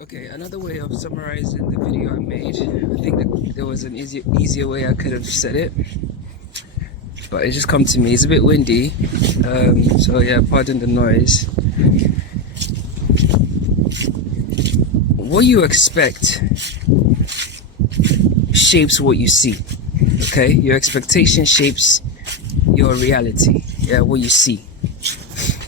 Okay, another way of summarizing the video I made, I think that there was an easier way I could have said it, but it just come to me. It's a bit windy, so yeah, pardon the noise. What you expect shapes what you see, okay? Your expectation shapes your reality, yeah, what you see.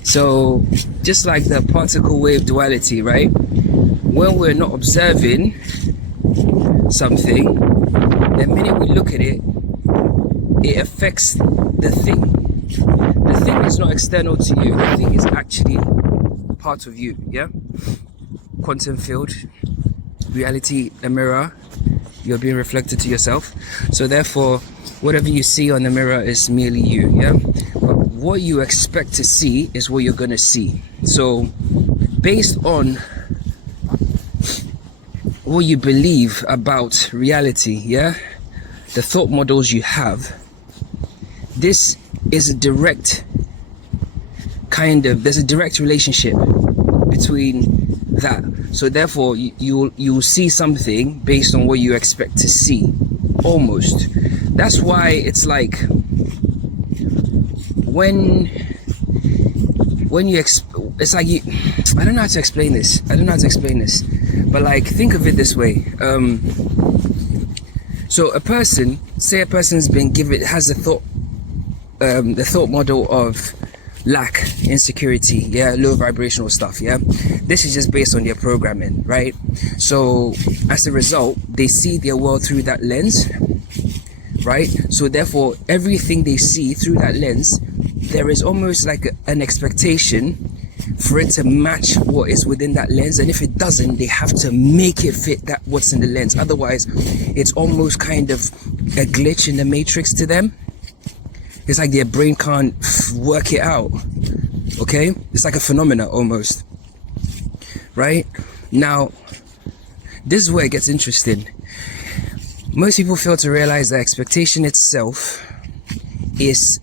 So, just like the particle wave duality, right? When we're not observing something, the minute we look at it, it affects the thing. The thing is not external to you, the thing is actually part of you, yeah? Quantum field, reality, a mirror, you're being reflected to yourself. So therefore, whatever you see on the mirror is merely you, yeah? But what you expect to see is what you're gonna see. So based on what you believe about reality, yeah, the thought models you have, this is a direct there's a direct relationship between that. So therefore you'll see something based on what you expect to see, almost. That's why it's like when you it's like you, I don't know how to explain this, but like, think of it this way. So a person, say a person's been given, has the thought model of lack, insecurity, yeah, low vibrational stuff, yeah. This is just based on their programming, right? So as a result, they see their world through that lens, right? So therefore, everything they see through that lens, there is almost like an expectation for it to match what is within that lens, and if it doesn't, they have to make it fit that what's in the lens. Otherwise, it's almost kind of a glitch in the matrix to them. It's like their brain can't work it out, okay? It's like a phenomena almost, right? Now, this is where it gets interesting. Most people fail to realize that expectation itself is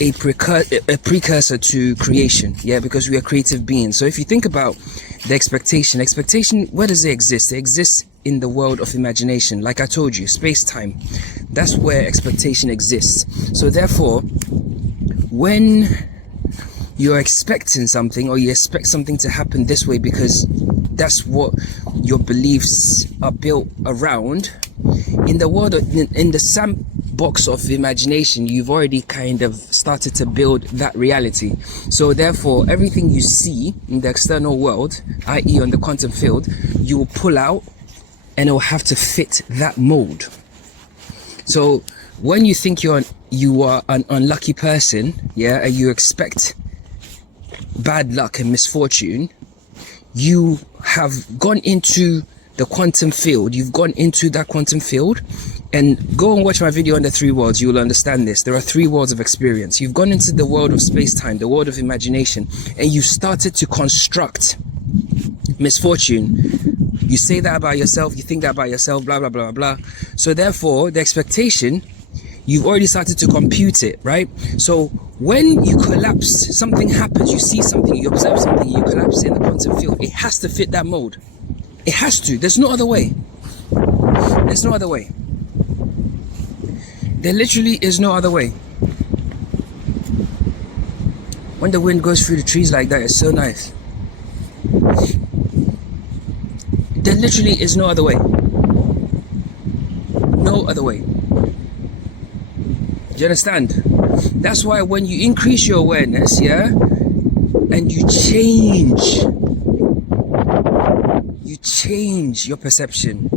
a precursor to creation, yeah, because we are creative beings. So if you think about the expectation, where does it exist? It exists in the world of imagination. Like I told you, space-time, that's where expectation exists. So therefore, when you're expecting something, or you expect something to happen this way because that's what your beliefs are built around, in the world, in the sandbox of imagination, you've already kind of started to build that reality. So therefore, everything you see in the external world, i.e. on the quantum field, you will pull out, and it will have to fit that mold. So when you think you are an unlucky person, yeah, and you expect bad luck and misfortune, you have gone into the quantum field. You've gone into that quantum field, and go and watch my video on the 3 worlds. You will understand this. There are 3 worlds of experience. You've gone into the world of space-time, the world of imagination, and you started to construct misfortune. You say that about yourself, you think that about yourself, blah, blah, blah, blah. So therefore, the expectation, you've already started to compute it, right? So when you collapse, something happens, you see something, you observe something, you collapse it in the quantum field, it has to fit that mold. It has to. There's no other way. There's no other way. There literally is no other way. When the wind goes through the trees like that, it's so nice. There literally is no other way. No other way. Do you understand? That's why when you increase your awareness, yeah, and you change your perception,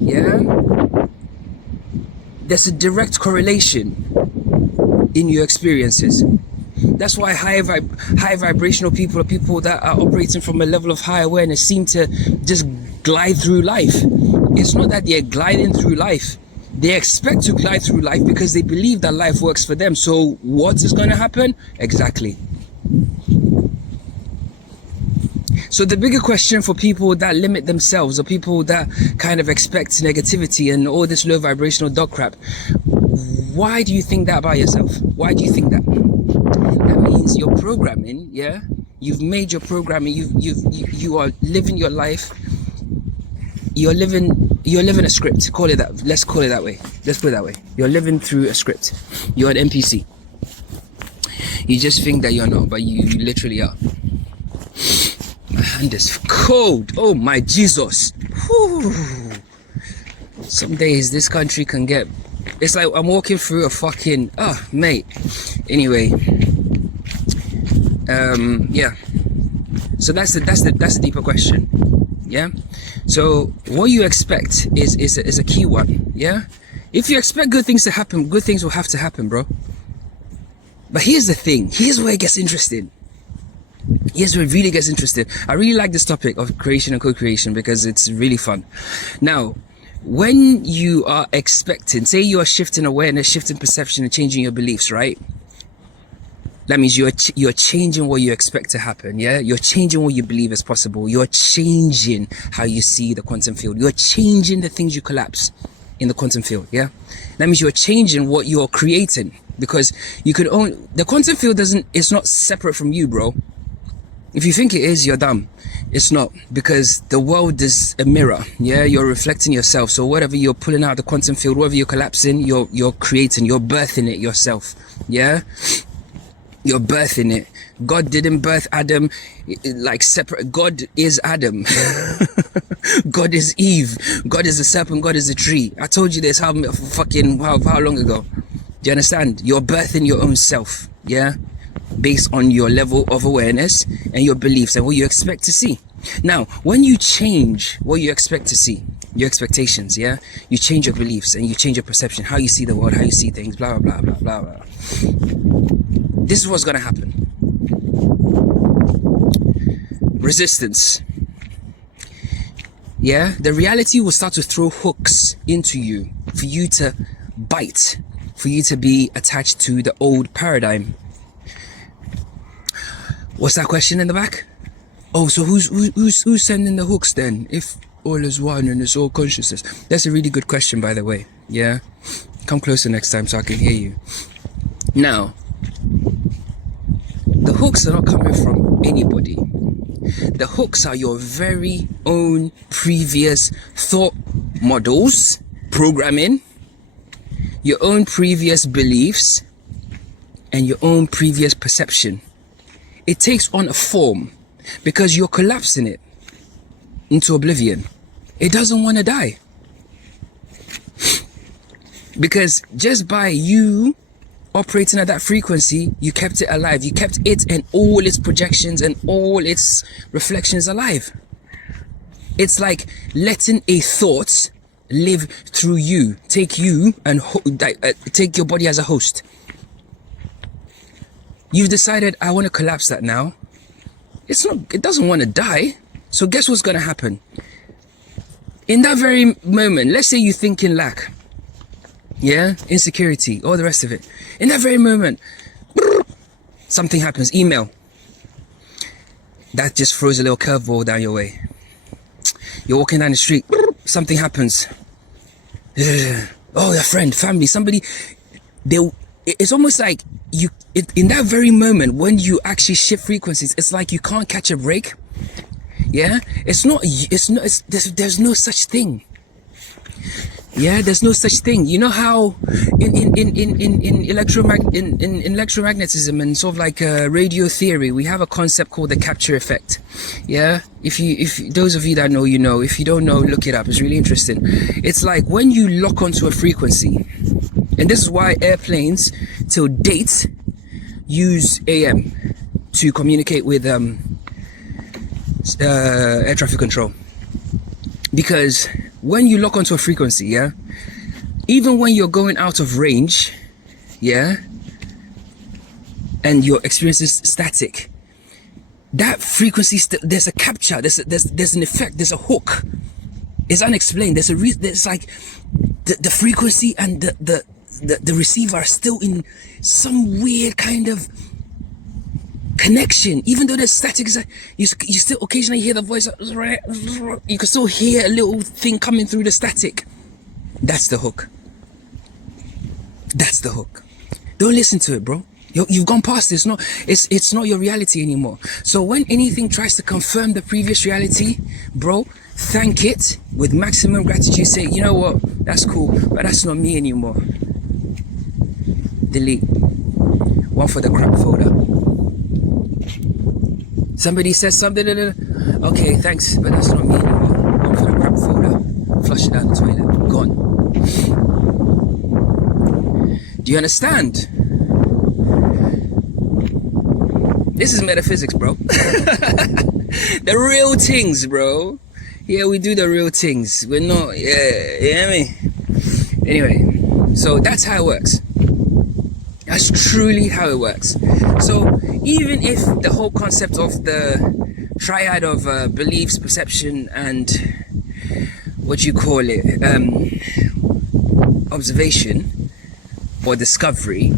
yeah, there's a direct correlation in your experiences. That's why high vibrational people, or people that are operating from a level of high awareness, seem to just glide through life. It's not that they're gliding through life. They expect to glide through life because they believe that life works for them. So what is going to happen? Exactly. So the bigger question for people that limit themselves, or people that kind of expect negativity and all this low vibrational dog crap, why do you think that about yourself? Why do you think that? That means your programming, yeah, You've made your programming. You are living your life. You're living a script. Call it that. Let's call it that way. Let's put it that way. You're living through a script. You're an NPC. You just think that you're not, but you literally are. My hand is cold. Oh my Jesus. Whew. Some days this country can get. It's like I'm walking through a fucking. Oh, mate. Anyway. Yeah. So that's the deeper question. Yeah. So what you expect is a key one. Yeah. If you expect good things to happen, good things will have to happen, bro. But here's the thing. Here's where it gets interesting. Here's where it really gets interesting. I really like this topic of creation and co-creation because it's really fun. Now, when you are expecting, say you are shifting awareness, shifting perception, and changing your beliefs, right? That means you're changing what you expect to happen, yeah? You're changing what you believe is possible. You're changing how you see the quantum field. You're changing the things you collapse in the quantum field, yeah? That means you're changing what you're creating, because you could only, the quantum field it's not separate from you, bro. If you think it is, you're dumb. It's not, because the world is a mirror, yeah? You're reflecting yourself. So whatever you're pulling out of the quantum field, whatever you're collapsing, you're creating, you're birthing it yourself, yeah? You're birthing it. God didn't birth Adam like separate. God is Adam. God is Eve. God is the serpent. God is the tree. I told you this how long ago? Do you understand? You're birthing your own self, yeah? Based on your level of awareness and your beliefs and what you expect to see. Now, when you change what you expect to see, your expectations, yeah? You change your beliefs and you change your perception, how you see the world, how you see things, blah, blah, blah, blah, blah, blah. This is what's gonna happen. Resistance. Yeah? The reality will start to throw hooks into you for you to bite, for you to be attached to the old paradigm. What's that question in the back? Oh, so who's sending the hooks then? If all is one and it's all consciousness. That's a really good question, by the way. Yeah? Come closer next time so I can hear you. Now, the hooks are not coming from anybody. The hooks are your very own previous thought models, programming, your own previous beliefs, and your own previous perception. It takes on a form because you're collapsing it into oblivion. It doesn't want to die. Because just by you operating at that frequency, you kept it alive. You kept it and all its projections and all its reflections alive. It's like letting a thought live through you, take you and take your body as a host. You've decided, I want to collapse that now. It doesn't want to die. So guess what's going to happen? In that very moment, let's say you think in lack, yeah, insecurity, all the rest of it. In that very moment, something happens, email. That just throws a little curveball down your way. You're walking down the street, something happens. Oh, your friend, family, somebody, it's almost like in that very moment when you actually shift frequencies, it's like you can't catch a break. Yeah, there's no such thing. Yeah, there's no such thing. You know how in electromagnetism and sort of like radio theory, we have a concept called the capture effect. Yeah, if those of you that know, you know. If you don't know, look it up. It's really interesting. It's like when you lock onto a frequency, and this is why airplanes till date use AM to communicate with air traffic control, because when you lock onto a frequency, yeah, even when you're going out of range, yeah, and your experience is static, that frequency there's a capture, there's an effect, there's a hook. It's unexplained. There's like the frequency and the receiver are still in some weird kind of connection, even though there's static. You still occasionally hear the voice. You can still hear a little thing coming through the static. That's the hook. That's the hook. Don't listen to it, bro. You've gone past it. It's not your reality anymore. So when anything tries to confirm the previous reality, bro, thank it with maximum gratitude. Say, you know what, that's cool, but that's not me anymore. Delete. One for the crap folder. Somebody says something, okay, thanks, but that's not me anymore. One for the crap folder. Flush it down the toilet. Gone. Do you understand? This is metaphysics, bro. The real things, bro. Yeah, we do the real things. We're not, yeah, you know what I mean? Anyway, so that's how it works. That's truly how it works. So even if the whole concept of the triad of beliefs, perception, and what you call it, observation or discovery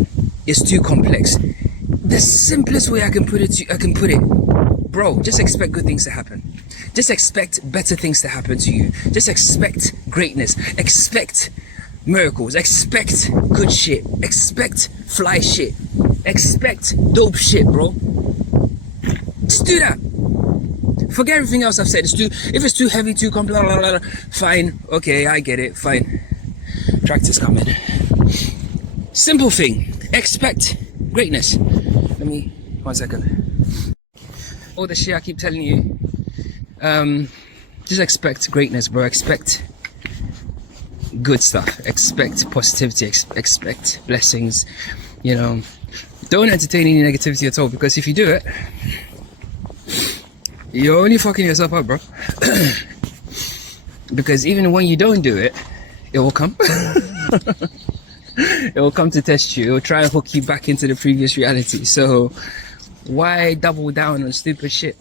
is too complex, the simplest way I can put it, bro, just expect good things to happen. Just expect better things to happen to you. Just expect greatness. Expect miracles. Expect good shit. Expect fly shit. Expect dope shit, bro. Just do that. Forget everything else I've said. If it's too heavy, too complex, blah, blah, blah, fine. Okay, I get it. Fine. Tractor's coming. Simple thing. Expect greatness. Let me, 1 second. All the shit I keep telling you. Just expect greatness, bro. Expect good stuff. Expect positivity. Expect blessings. You know, don't entertain any negativity at all, because if you do it, you're only fucking yourself up, bro. Because even when you don't do it, it will come. It will come to test you. It will try and hook you back into the previous reality. So why double down on stupid shit?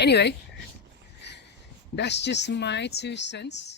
Anyway, that's just my 2 cents.